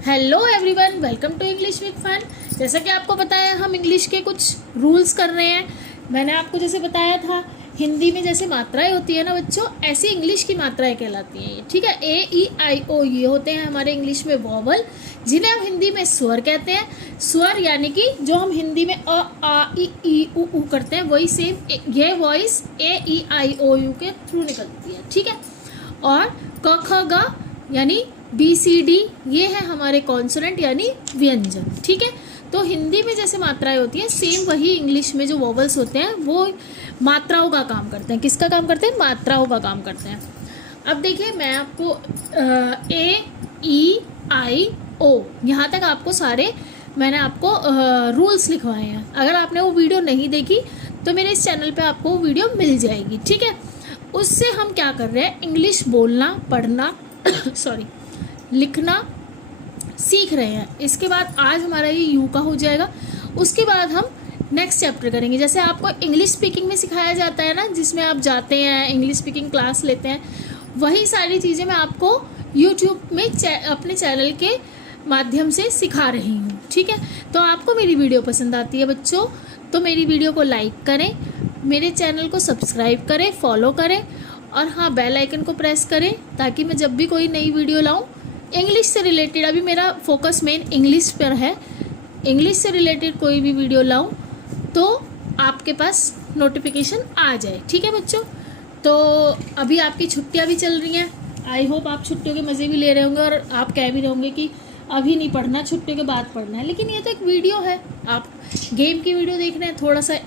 Hello everyone, welcome to English with fun. जैसा कि आपको पता है हम इंग्लिश के कुछ रूल्स कर रहे हैं। मैंने आपको जैसे बताया था हिंदी में जैसे मात्राएं होती है ना बच्चों, ऐसी इंग्लिश की मात्राएं कहलाती हैं ये। ठीक है, ए ई आई ओ ये होते हैं हमारे इंग्लिश में वॉवल, जिन्हें हम हिंदी में स्वर कहते हैं। स्वर यानी कि जो हम हिंदी में अ आ ई उ करते हैं वही सेम ये voice A E I O U के थ्रू निकलती है। ठीक है, और क ख ग यानी बी सी डी ये है हमारे कॉन्सोनेंट यानी व्यंजन। ठीक है, तो हिंदी में जैसे मात्राएं होती हैं सेम वही इंग्लिश में जो वोवल्स होते हैं वो मात्राओं का काम करते हैं। किसका काम करते हैं? मात्राओं का काम करते हैं। अब देखिए मैं आपको ए ई आई ओ यहाँ तक आपको सारे मैंने आपको रूल्स लिखवाए हैं। अगर आपने वो वीडियो नहीं देखी तो मेरे इस चैनल पे आपको वो वीडियो मिल जाएगी। ठीक है, उससे हम क्या कर रहे हैं, इंग्लिश बोलना पढ़ना सॉरी लिखना सीख रहे हैं। इसके बाद आज हमारा ये यू का हो जाएगा। उसके बाद हम नेक्स्ट चैप्टर करेंगे। जैसे आपको इंग्लिश स्पीकिंग में सिखाया जाता है ना, जिसमें आप जाते हैं इंग्लिश स्पीकिंग क्लास लेते हैं, वही सारी चीज़ें मैं आपको यूट्यूब में अपने चैनल के माध्यम से सिखा रही हूँ। ठीक है, तो आपको मेरी वीडियो पसंद आती है बच्चों तो मेरी वीडियो को लाइक करें, मेरे चैनल को सब्सक्राइब करें, फॉलो करें और हाँ बेल आइकन को प्रेस करें ताकि मैं जब भी कोई नई वीडियो लाऊं इंग्लिश से रिलेटेड, अभी मेरा फोकस मेन इंग्लिश पर है, इंग्लिश से रिलेटेड कोई भी वीडियो लाऊं तो आपके पास नोटिफिकेशन आ जाए। ठीक है बच्चों, तो अभी आपकी छुट्टियां भी चल रही हैं। आई होप आप छुट्टियों के मज़े भी ले रहे होंगे और आप कह भी रहे होंगे कि अभी नहीं पढ़ना, छुट्टियों के बाद पढ़ना है। लेकिन ये तो एक वीडियो है, आप गेम की वीडियो देख रहे हैं, थोड़ा सा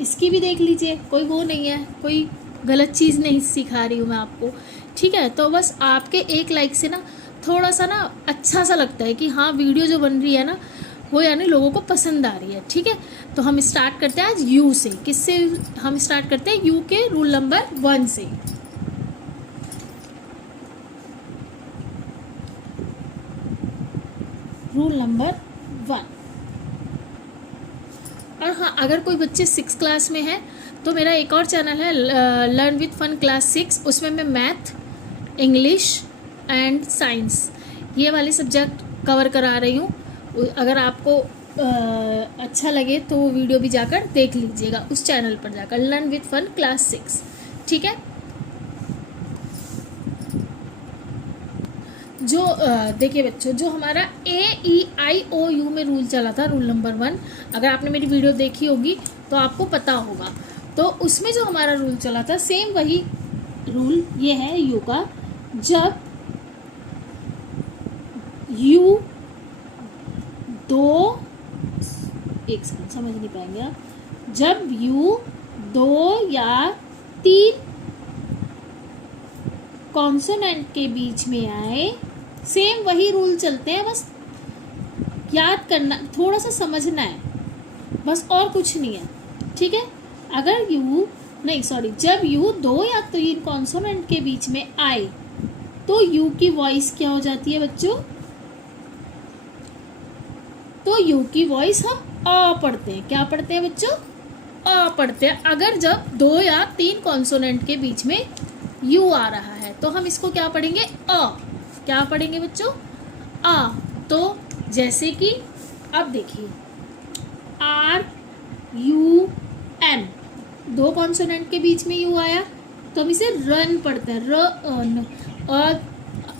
इसकी भी देख लीजिए, कोई वो नहीं है, कोई गलत चीज़ नहीं सिखा रही हूँ मैं आपको। ठीक है, तो बस आपके एक लाइक से ना थोड़ा सा ना अच्छा सा लगता है कि हाँ वीडियो जो बन रही है ना वो यानी लोगों को पसंद आ रही है। ठीक है, तो हम स्टार्ट करते हैं आज यू से। किससे हम स्टार्ट करते हैं? यू के रूल नंबर 1 से। Rule number 1। और हाँ, अगर कोई बच्चे 6 क्लास में है तो मेरा एक और चैनल है लर्न विद फन क्लास 6, उसमें मैं मैथ, इंग्लिश एंड साइंस ये वाले सब्जेक्ट कवर करा रही हूँ। अगर आपको अच्छा लगे तो वो वीडियो भी जाकर देख लीजिएगा उस चैनल पर जाकर, लर्न विद फन क्लास 6। ठीक है, जो देखिए बच्चों, जो हमारा ए ई आई ओ यू में रूल चला था, रूल नंबर 1, अगर आपने मेरी वीडियो देखी होगी तो आपको पता होगा। तो उसमें जो हमारा रूल चला था सेम वही रूल ये है यू का। जब यू दो, एक सेकंड समझ नहीं पाएंगे आप, जब यू 2 या 3 कॉन्सोनेंट के बीच में आए, सेम वही रूल चलते हैं, बस याद करना, थोड़ा सा समझना है बस, और कुछ नहीं है। ठीक है, अगर यू नहीं सॉरी जब यू 2 या 3 कॉन्सोनेंट के बीच में आए तो यू की वॉइस क्या हो जाती है बच्चों? तो यू की वॉइस हम अ पढ़ते हैं। क्या पढ़ते हैं बच्चों? अ पढ़ते हैं। अगर जब 2 या 3 कॉन्सोनेंट के बीच में यू आ रहा है तो हम इसको क्या पढ़ेंगे? अ। क्या पढ़ेंगे बच्चों? अ। तो जैसे कि अब देखिए आर यू एन, 2 कॉन्सोनेंट के बीच में यू आया तो हम इसे रन पढ़ते हैं, र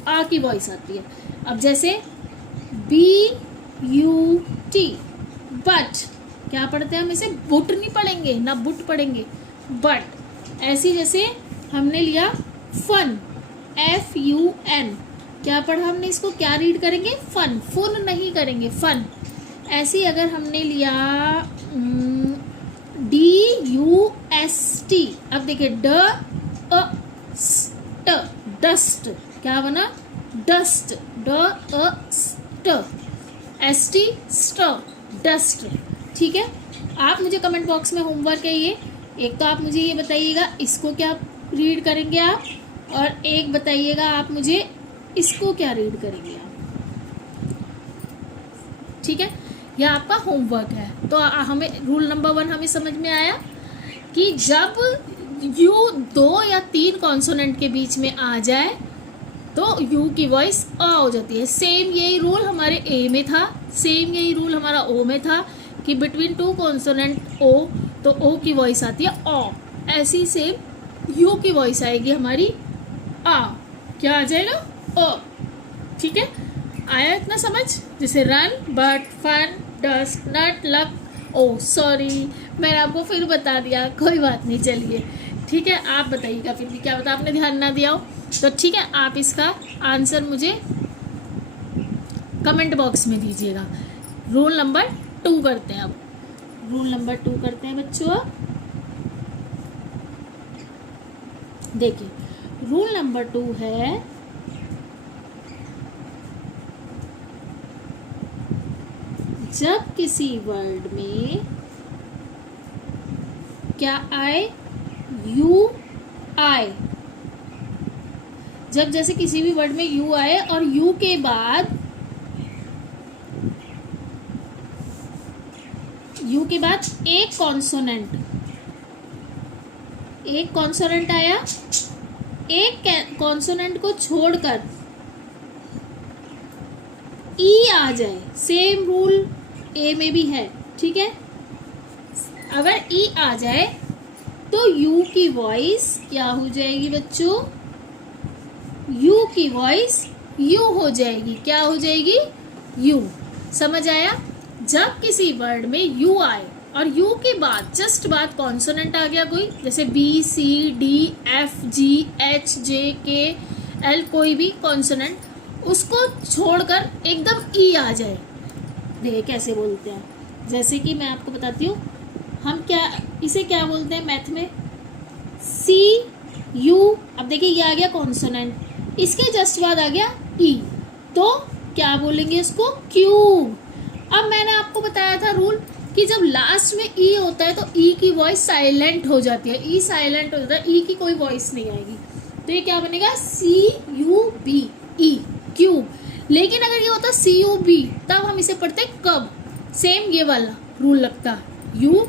आ की वॉइस आती है। अब जैसे बी यू टी, बट क्या पढ़ते हैं हम इसे? बुट नहीं पढ़ेंगे ना, बुट पढ़ेंगे, बट। ऐसी जैसे हमने लिया फन, एफ यू एन, क्या पढ़ा हमने इसको? क्या रीड करेंगे? फन, फुन नहीं करेंगे, फन। ऐसी अगर हमने लिया डी यू एस टी, अब देखिए ड अ स्ट, डस्ट, क्या बना? डस्ट, ड अ स्ट, एस टी स्ट, डस्ट। ठीक है, आप मुझे कमेंट बॉक्स में होमवर्क है ये, एक तो आप मुझे ये बताइएगा इसको क्या रीड करेंगे आप, और एक बताइएगा आप मुझे इसको क्या रीड करेंगे आप। ठीक है, यह आपका होमवर्क है। तो हमें रूल नंबर 1 हमें समझ में आया कि जब यू 2 या 3 कॉन्सोनेंट के बीच में आ जाए तो यू की वॉइस अ हो जाती है। सेम यही रूल हमारे ए में था, सेम यही रूल हमारा ओ में था कि बिटवीन टू कॉन्सोनेंट ओ, तो ओ की वॉइस आती है ओ। ऐसी सेम यू की वॉइस आएगी हमारी आ। क्या आ जाएगा? ओ। ठीक है, आया इतना समझ? जैसे run, but, fun, dust, nut, luck. Oh sorry, मैंने आपको फिर बता दिया, कोई बात नहीं, चलिए ठीक है। आप बताइएगा फिर भी, क्या पता आपने ध्यान ना दिया हो। तो ठीक है, आप इसका आंसर मुझे कमेंट बॉक्स में दीजिएगा। रूल नंबर 2 करते हैं अब। रूल नंबर 2 करते हैं बच्चों। अब देखिए, रूल नंबर 2 है जब किसी वर्ड में क्या आए? यू आए। जब जैसे किसी भी वर्ड में यू आए और यू के बाद एक कॉन्सोनेंट आया, एक कॉन्सोनेंट को छोड़कर ई आ जाए। सेम रूल ए में भी है, ठीक है। अगर ई आ जाए तो यू की वॉइस क्या हो जाएगी बच्चों? यू की वॉइस यू हो जाएगी। क्या हो जाएगी? यू। समझ आया? जब किसी वर्ड में यू आए और यू के बाद जस्ट बाद कॉन्सोनेंट आ गया कोई, जैसे बी, सी, डी, एफ, जी, एच, जे, के, एल, कोई भी कॉन्सोनेंट, उसको छोड़कर एकदम ई आ जाए। देखिए कैसे बोलते हैं, जैसे कि मैं आपको बताती हूँ, हम इसे क्या बोलते हैं मैथ में? सी यू। अब देखिए ये आ गया कॉन्सोनेंट, इसके जस्ट बाद आ गया ई, तो क्या बोलेंगे इसको? क्यूब। अब मैंने आपको बताया था रूल कि जब लास्ट में ई होता है तो ई की वॉइस साइलेंट हो जाती है। ई साइलेंट हो जाता है, ई की कोई वॉइस नहीं आएगी। तो ये क्या बनेगा? सी यू बी, ई, क्यूब। लेकिन अगर ये होता सी यू बी, तब हम इसे पढ़ते कब। सेम ये वाला रूल लगता, यू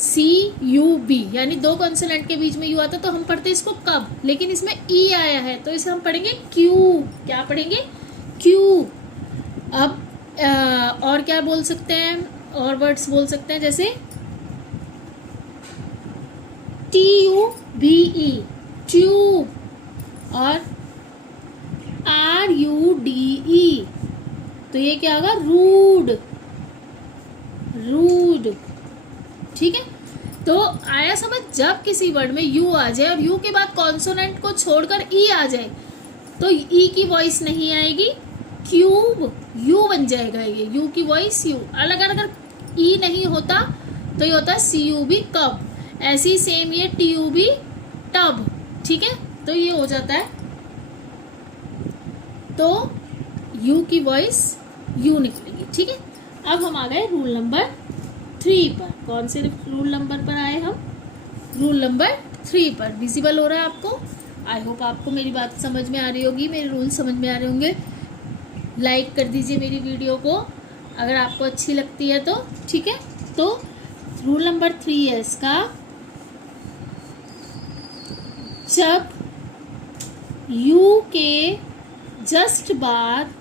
सी यू बी, यानी दो कॉन्सोनेंट के बीच में यू आता तो हम पढ़ते इसको कब। लेकिन इसमें ई आया है तो इसे हम पढ़ेंगे क्यूब। क्या पढ़ेंगे? क्यूब। अब और क्या बोल सकते हैं? और वर्ड्स बोल सकते हैं जैसे T U B E, tube, और आर यू डी ई, तो ये क्या होगा? रूड। रूड। ठीक है, तो आया समझ? जब किसी वर्ड में यू आ जाए और यू के बाद कॉन्सोनेंट को छोड़कर ई आ जाए तो ई की वॉइस नहीं आएगी, क्यूब, यू बन जाएगा। ये यू की वॉइस यू। अलग अगर ई नहीं होता तो ये होता है सी यू बी, कब। ऐसी सेम ये टी यू बी, टब। ठीक है, तो ये हो जाता है, तो यू की वॉइस यू निकलेगी। ठीक है, अब हम आ गए रूल नंबर 3 पर। कौन से रूल नंबर पर आए हम? रूल नंबर 3 पर। विजिबल हो रहा है आपको? आई होप आपको मेरी बात समझ में आ रही होगी, मेरे रूल समझ में आ रहे होंगे। लाइक कर दीजिए मेरी वीडियो को अगर आपको अच्छी लगती है तो। ठीक है, तो रूल नंबर 3 है इसका, जब यू के जस्ट बाद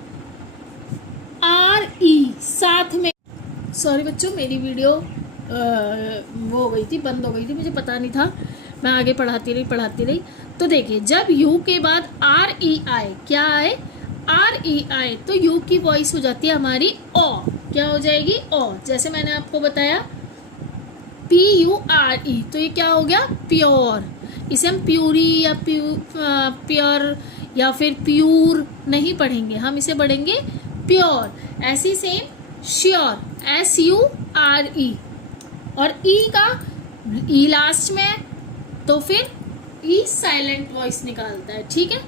आर ई साथ में, सॉरी बच्चों मेरी वीडियो वो हो गई थी, बंद हो गई थी, मुझे पता नहीं था, मैं आगे पढ़ाती रही। तो देखिए, जब यू के बाद आर ई आए, क्या आए? आर ई आए, तो यू की वॉइस हो जाती है हमारी ओ। क्या हो जाएगी? ओ। जैसे मैंने आपको बताया पी यू आर ई, तो ये क्या हो गया? प्योर। इसे हम प्यूरी या प्योर या फिर प्यूर नहीं पढ़ेंगे, हम इसे पढ़ेंगे प्योर। ऐसी same sure, S U R ई, और ई का ई लास्ट में तो फिर ई साइलेंट वॉइस निकालता है। ठीक है,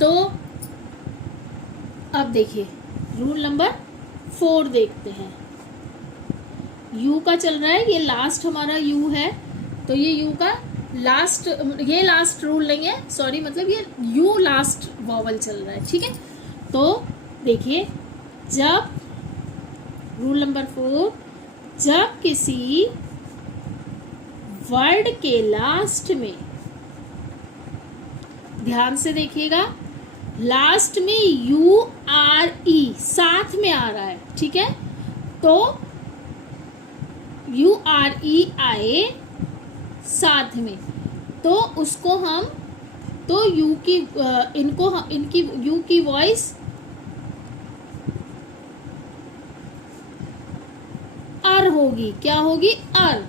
तो अब देखिए रूल नंबर 4 देखते हैं। यू का चल रहा है, ये लास्ट हमारा यू है, तो ये यू का लास्ट, ये लास्ट रूल नहीं है, सॉरी, मतलब ये यू लास्ट वॉवल चल रहा है। ठीक है, तो देखिए, जब रूल नंबर 4, जब किसी वर्ड के लास्ट में, ध्यान से देखिएगा, लास्ट में यू आर ई साथ में आ रहा है, ठीक है, तो यू आर ई आए साथ में, तो उसको हम, तो यू की इनकी यू की वॉइस अर होगी। क्या होगी? अर।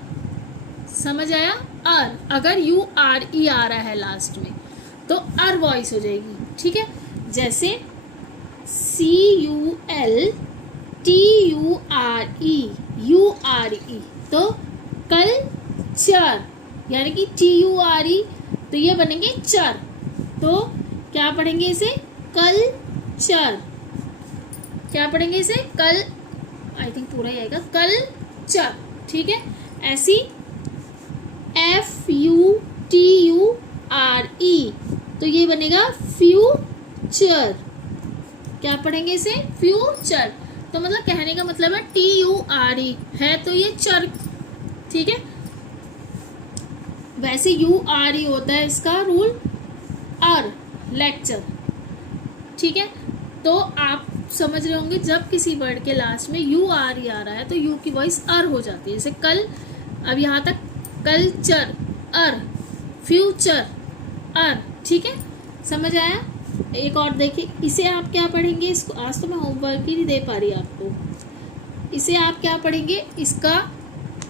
समझ आया? अर। अगर यू आर ई आ रहा है लास्ट में तो अर वॉइस हो जाएगी, ठीक है। जैसे C U L T U R E, तो कल चर, यानी कि टी यू आर ई, तो ये बनेंगे चर। तो क्या पढ़ेंगे इसे? कल चर। क्या पढ़ेंगे इसे? कल, आई थिंक पूरा ही आएगा, कल चर, ठीक है। ऐसी F U T U R E, तो ये बनेगा फ्यूचर। क्या पढ़ेंगे इसे? फ्यूचर। तो मतलब कहने का मतलब है टी यू आर ई है तो ये चर, ठीक है। वैसे यू आर ई होता है इसका रूल आर, लेक्चर, ठीक है। तो आप समझ रहे होंगे जब किसी वर्ड के लास्ट में यू आर ई आ रहा है तो यू की वॉइस अर हो जाती है। जैसे कल, अब यहाँ तक कल्चर अर, फ्यूचर अर, ठीक है। समझ आया? एक और देखिए, इसे आप क्या पढ़ेंगे? इसको आज तो मैं होमवर्क ही नहीं दे पा रही आपको। इसे आप क्या पढ़ेंगे? इसका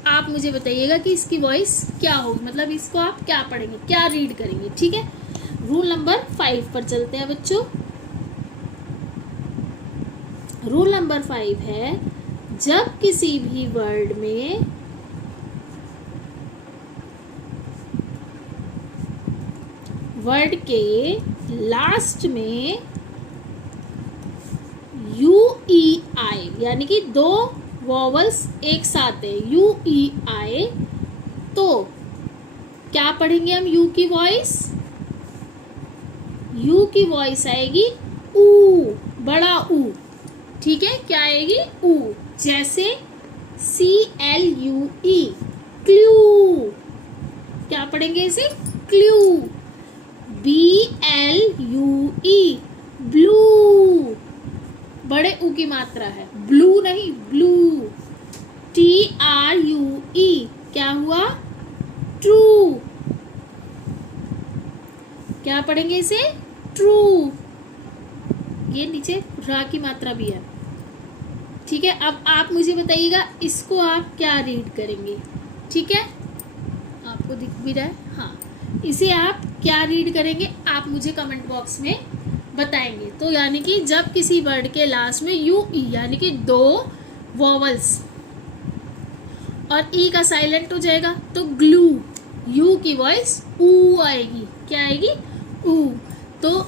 आप मुझे बताइएगा कि इसकी वॉइस क्या होगी, मतलब इसको आप क्या पढ़ेंगे, क्या रीड करेंगे, ठीक है। रूल नंबर 5 पर चलते हैं बच्चों। रूल नंबर 5 है, जब किसी भी वर्ड में वर्ड के लास्ट में यू ई आए, यानी कि दो वॉवल्स एक साथ है, यू ई आए, तो क्या पढ़ेंगे हम? यू की वॉइस, यू की वॉइस आएगी ऊ, बड़ा ऊ, ठीक है। क्या आएगी? ऊ। जैसे C L U E, clue. क्या पढ़ेंगे इसे? Clue. B L U E, blue, बड़े ऊ की मात्रा है, ब्लू नहीं, blue. T R U E, क्या हुआ? ट्रू। क्या पढ़ेंगे इसे? ट्रू। ये नीचे रा की मात्रा भी है, ठीक है। अब आप मुझे बताइएगा इसको आप क्या रीड करेंगे, ठीक है। आपको दिख भी रहा है? हाँ, इसे आप क्या रीड करेंगे आप मुझे कमेंट बॉक्स में बताएंगे। तो यानी कि जब किसी वर्ड के लास्ट में यू ई, यानी कि दो वॉवल्स और ई का साइलेंट हो जाएगा तो ग्लू, यू की वॉइस ऊ आएगी। क्या आएगी? ऊ। तो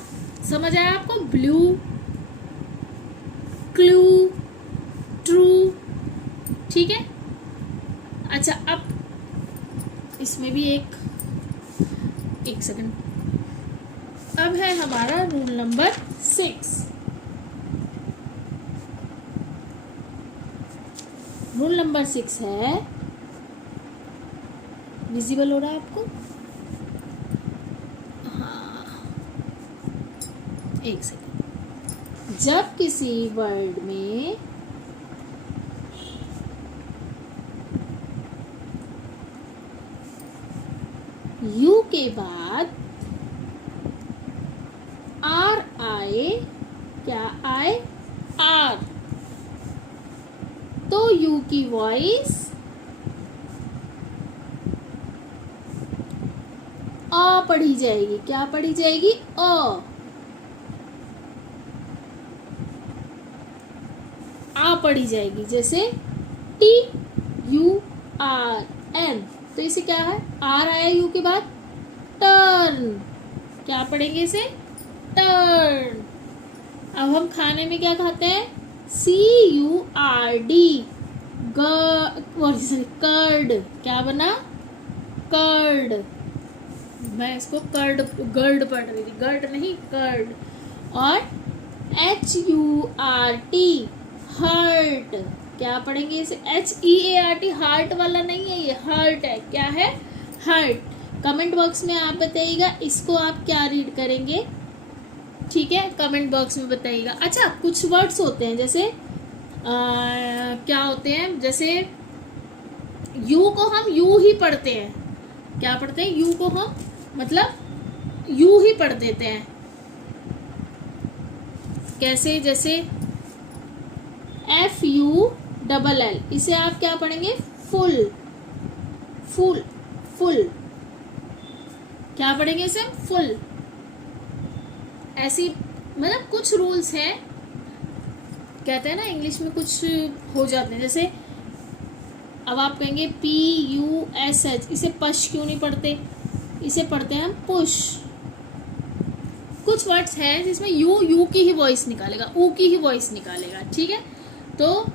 समझ आया आपको? ब्लू, क्लू, ट्रू, ठीक है। अच्छा, अब इसमें भी एक सेकंड, अब है हमारा रूल नंबर 6। रूल नंबर 6 है, विजिबल हो रहा है आपको? हाँ, एक सेकंड। जब किसी वर्ड में यू के बाद आर आए, क्या आए? आर, तो यू की वॉइस अ पढ़ी जाएगी। क्या पढ़ी जाएगी? अ। आ पढ़ी जाएगी। जैसे टी यू आर एन, तो इसे क्या है? आर आया यू के बाद, टर्न। क्या पढ़ेंगे इसे? टर्न। अब हम खाने में क्या खाते हैं? सी यू आर डी, कर्ड। क्या बना? कर्ड। मैं इसको कर्ड गर्ड पढ़ रही थी, गर्ड नहीं, कर्ड। और H U R T, hurt. क्या पढ़ेंगे इसे? H E A R T, heart वाला नहीं है, ये हर्ट है। क्या है? हर्ट। कमेंट बॉक्स में आप बताइएगा इसको आप क्या रीड करेंगे। ठीक है, कमेंट बॉक्स में बताइएगा। अच्छा, कुछ वर्ड्स होते हैं जैसे क्या होते हैं, जैसे यू को हम यू ही पढ़ते हैं। क्या पढ़ते हैं? यू को हम मतलब यू ही पढ़ देते हैं। कैसे? जैसे FULL, इसे आप क्या पढ़ेंगे? Full, full, full. क्या पढ़ेंगे इसे? फुल। ऐसी मतलब कुछ रूल्स हैं, कहते हैं ना इंग्लिश में कुछ हो जाते हैं। जैसे अब आप कहेंगे PUSH, इसे पश क्यों नहीं पढ़ते? इसे पढ़ते हैं हम पुश। कुछ वर्ड्स हैं जिसमें यू की ही वॉइस निकालेगा, ऊ की ही वॉइस निकालेगा। ठीक है, तो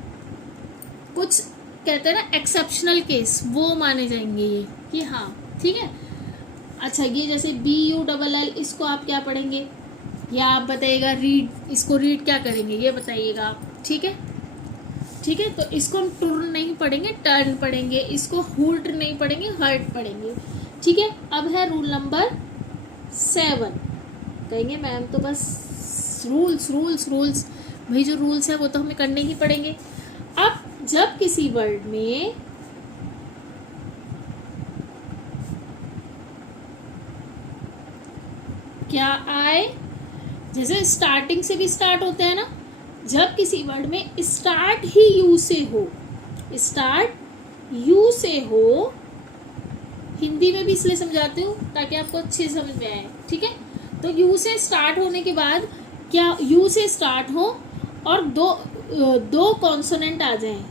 कुछ कहते हैं ना एक्सेप्शनल केस, वो माने जाएंगे ये कि हाँ ठीक है। अच्छा, ये जैसे BULL, इसको आप क्या पढ़ेंगे? या आप बताइएगा रीड, इसको रीड क्या करेंगे ये बताइएगा आप। ठीक है, ठीक है, तो इसको हम टर्न नहीं पढ़ेंगे, टर्न पढ़ेंगे। इसको हुल्ट नहीं पढ़ेंगे, हर्ट पढ़ेंगे। ठीक है, अब है रूल नंबर 7। कहेंगे मैम तो बस रूल्स रूल्स रूल्स, भाई जो रूल्स है वो तो हमें करने ही पड़ेंगे। अब जब किसी वर्ड में क्या आए, जैसे स्टार्टिंग से भी स्टार्ट होते हैं ना, जब किसी वर्ड में स्टार्ट ही यू से हो, स्टार्ट यू से हो, हिंदी में भी इसलिए समझाती हूँ ताकि आपको अच्छे समझ में आए। ठीक है, तो यू से स्टार्ट होने के बाद क्या यू से स्टार्ट हो और दो कॉन्सोनेंट आ जाएं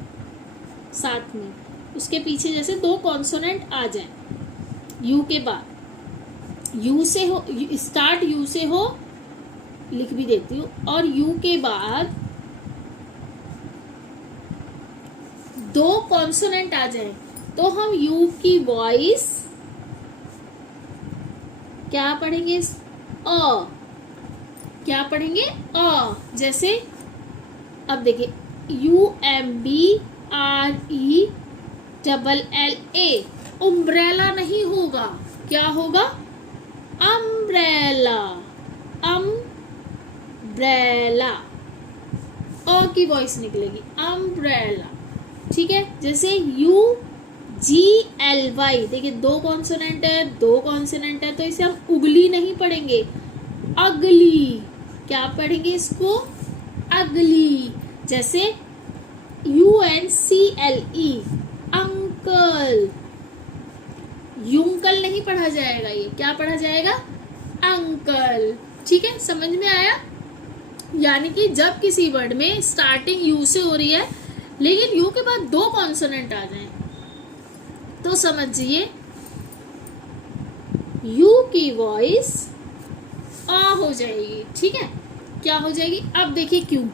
साथ में, उसके पीछे जैसे 2 कॉन्सोनेंट आ जाएं यू के बाद, यू से हो, स्टार्ट यू से हो, लिख भी देती हूँ, और यू के बाद 2 कॉन्सोनेंट आ जाए तो हम यू की वॉइस क्या पढ़ेंगे? अ। क्या पढ़ेंगे? अ। जैसे अब देखिए UMBRELLA, उम्ब्रेला नहीं होगा, क्या होगा? अम्ब्रेला, अम्ब्रेला, अ की वॉइस निकलेगी, अम्ब्रेला। ठीक है, जैसे UGLY, देखिए 2 कॉन्सोनेंट है, 2 कॉन्सोनेंट है, तो इसे हम उगली नहीं पढ़ेंगे, अगली। क्या पढ़ेंगे इसको? अगली। जैसे UNCLE, अंकल, यूंकल नहीं पढ़ा जाएगा, ये क्या पढ़ा जाएगा? अंकल। ठीक है, समझ में आया? यानी कि जब किसी वर्ड में स्टार्टिंग यू से हो रही है लेकिन यू के बाद 2 कॉन्सोनेंट आ जाएं तो समझिए यू की वॉइस आ हो जाएगी। ठीक है, क्या हो जाएगी? अब देखिए क्यों,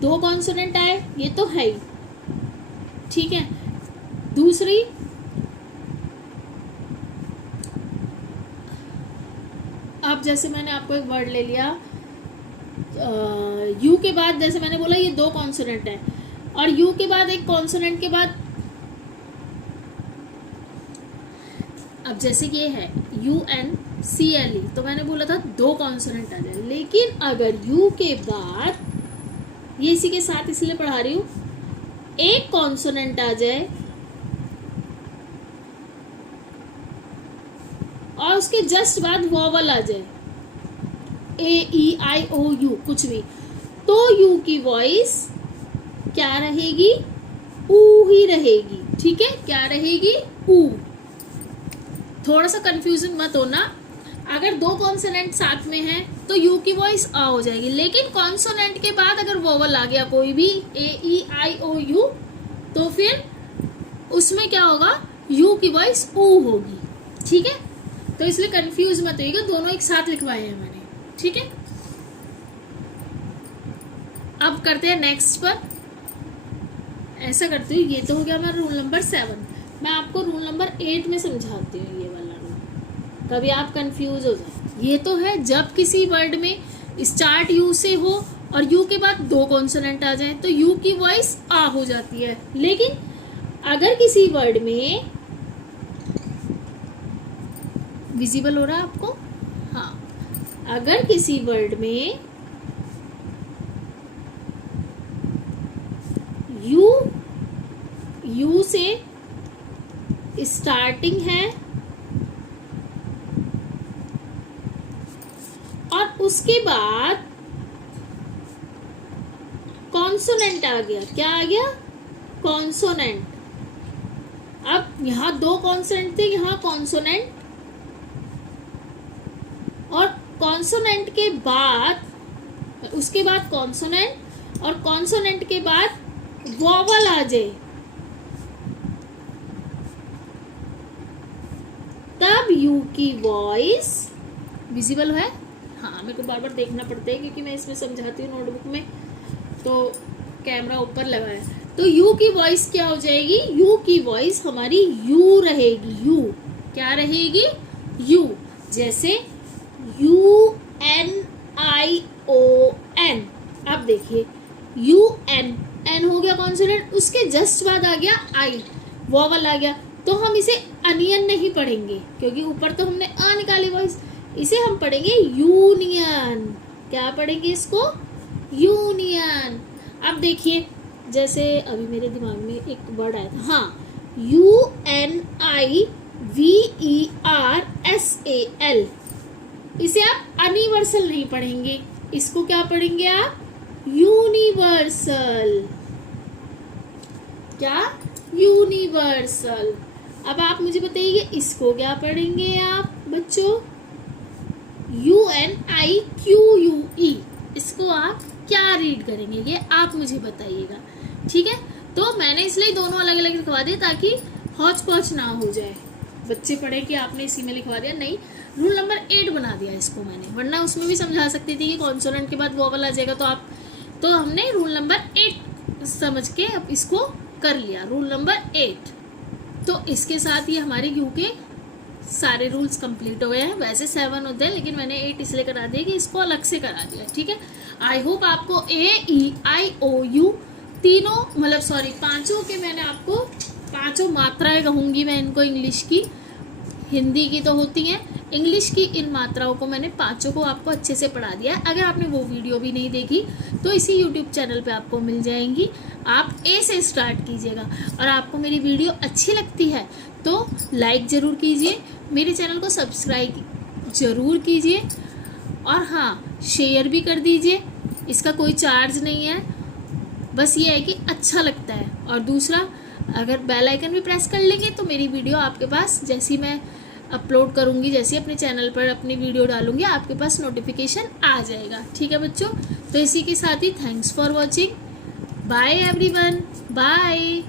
2 कॉन्सोनेंट आए, ये तो है ही। ठीक है, दूसरी अब जैसे मैंने आपको एक वर्ड ले लिया, यू के बाद जैसे मैंने बोला ये 2 कॉन्सोनेंट है, और यू के बाद एक कॉन्सोनेंट के बाद, अब जैसे ये है UNCLE, तो मैंने बोला था 2 कॉन्सोनेंट आ जाए, लेकिन अगर यू के बाद, ये इसी के साथ इसलिए पढ़ा रही हूँ, एक कॉन्सोनेंट आ जाए और उसके जस्ट बाद वॉवल आ जाए, AEIOU कुछ भी, तो यू की वॉइस क्या रहेगी? ऊ ही रहेगी। ठीक है, क्या रहेगी? ऊ। थोड़ा सा कंफ्यूजन मत होना, अगर 2 कॉन्सोनेंट साथ में हैं तो यू की वॉइस आ हो जाएगी, लेकिन कॉन्सोनेंट के बाद अगर वोवल आ गया कोई भी, AEIOU, तो फिर उसमें क्या होगा? यू की वॉइस ऊ होगी। ठीक है, तो इसलिए कंफ्यूज मत होइएगा, दोनों एक साथ लिखवाए हैं मैंने। ठीक है, अब करते हैं नेक्स्ट पर। ऐसा करती हूँ, ये तो हो गया हमारा रूल नंबर 7। मैं आपको रूल नंबर 8 में समझाती हूँ, ये वाला रूल, कभी आप कंफ्यूज हो जाए। ये तो है जब किसी वर्ड में स्टार्ट यू से हो और यू के बाद 2 कॉन्सोनेंट आ जाए तो यू की वॉइस आ हो जाती है, लेकिन अगर किसी वर्ड में विजिबल हो रहा है आपको? हाँ, अगर किसी वर्ड में यू से स्टार्टिंग है और उसके बाद कॉन्सोनेंट आ गया, क्या आ गया? कॉन्सोनेंट। अब यहाँ 2 कॉन्सोनेंट थे, यहाँ कॉन्सोनेंट, और कॉन्सोनेंट के बाद उसके बाद कॉन्सोनेंट, और कॉन्सोनेंट के बाद वॉवल आ जाए, तब यू की वॉइस विजिबल है। हाँ, मेरे को बार बार देखना पड़ता है क्योंकि मैं इसमें समझाती हूँ नोटबुक में, तो कैमरा ऊपर लगा है। तो यू की वॉइस क्या हो जाएगी? यू की वॉइस हमारी यू रहेगी। यू क्या रहेगी? यू। जैसे UNION। अब देखिए UN हो गया कॉन्सोनेंट, उसके जस्ट बाद आ गया आई, वॉवल आ गया, तो हम इसे अनियन नहीं पढ़ेंगे क्योंकि ऊपर तो हमने आ निकाली वॉइस, इसे हम पढ़ेंगे यूनियन। क्या पढ़ेंगे इसको? यूनियन। अब देखिए, जैसे अभी मेरे दिमाग में एक वर्ड आया था, हाँ, UNIVERSAL। इसे आप अनिवर्सल नहीं पढ़ेंगे, इसको क्या पढ़ेंगे आप? यूनिवर्सल। क्या? यूनिवर्सल। अब आप मुझे बताइए इसको क्या पढ़ेंगे आप बच्चों? UNIQUE। इसको आप क्या रीड करेंगे, ये आप मुझे बताइएगा। ठीक है, तो मैंने इसलिए दोनों अलग अलग लिखवा दिए ताकि हौच पौच ना हो जाए, बच्चे पढ़े कि आपने इसी में लिखवा दिया। नहीं, रूल नंबर 8 बना दिया इसको मैंने, वरना उसमें भी समझा सकती थी कि कॉन्सोनेंट के बाद वोवल आ जाएगा, तो हमने रूल नंबर 8 समझ के अब इसको कर लिया, रूल नंबर 8। तो इसके साथ ही हमारे यू के सारे रूल्स कंप्लीट हो गए हैं। वैसे 7 होते हैं लेकिन मैंने 8 इसलिए करा दिया कि इसको अलग से करा दिया। ठीक है, आई होप आपको AEIOU तीनों, मतलब सॉरी, 5 के, मैंने आपको 5 मात्राएं कहूँगी मैं इनको, इंग्लिश की, हिंदी की तो होती हैं, इंग्लिश की इन मात्राओं को मैंने 5 को आपको अच्छे से पढ़ा दिया है। अगर आपने वो वीडियो भी नहीं देखी तो इसी यूट्यूब चैनल पे आपको मिल जाएंगी। आप ए से स्टार्ट कीजिएगा, और आपको मेरी वीडियो अच्छी लगती है तो लाइक ज़रूर कीजिए, मेरे चैनल को सब्सक्राइब ज़रूर कीजिए, और हाँ, शेयर भी कर दीजिए। इसका कोई चार्ज नहीं है, बस ये है कि अच्छा लगता है। और दूसरा, अगर बेल आइकन भी प्रेस कर लेंगे तो मेरी वीडियो आपके पास, जैसी मैं अपलोड करूँगी, जैसे अपने चैनल पर अपनी वीडियो डालूँगी, आपके पास नोटिफिकेशन आ जाएगा। ठीक है बच्चों, तो इसी के साथ ही thanks for watching. Bye everyone, bye.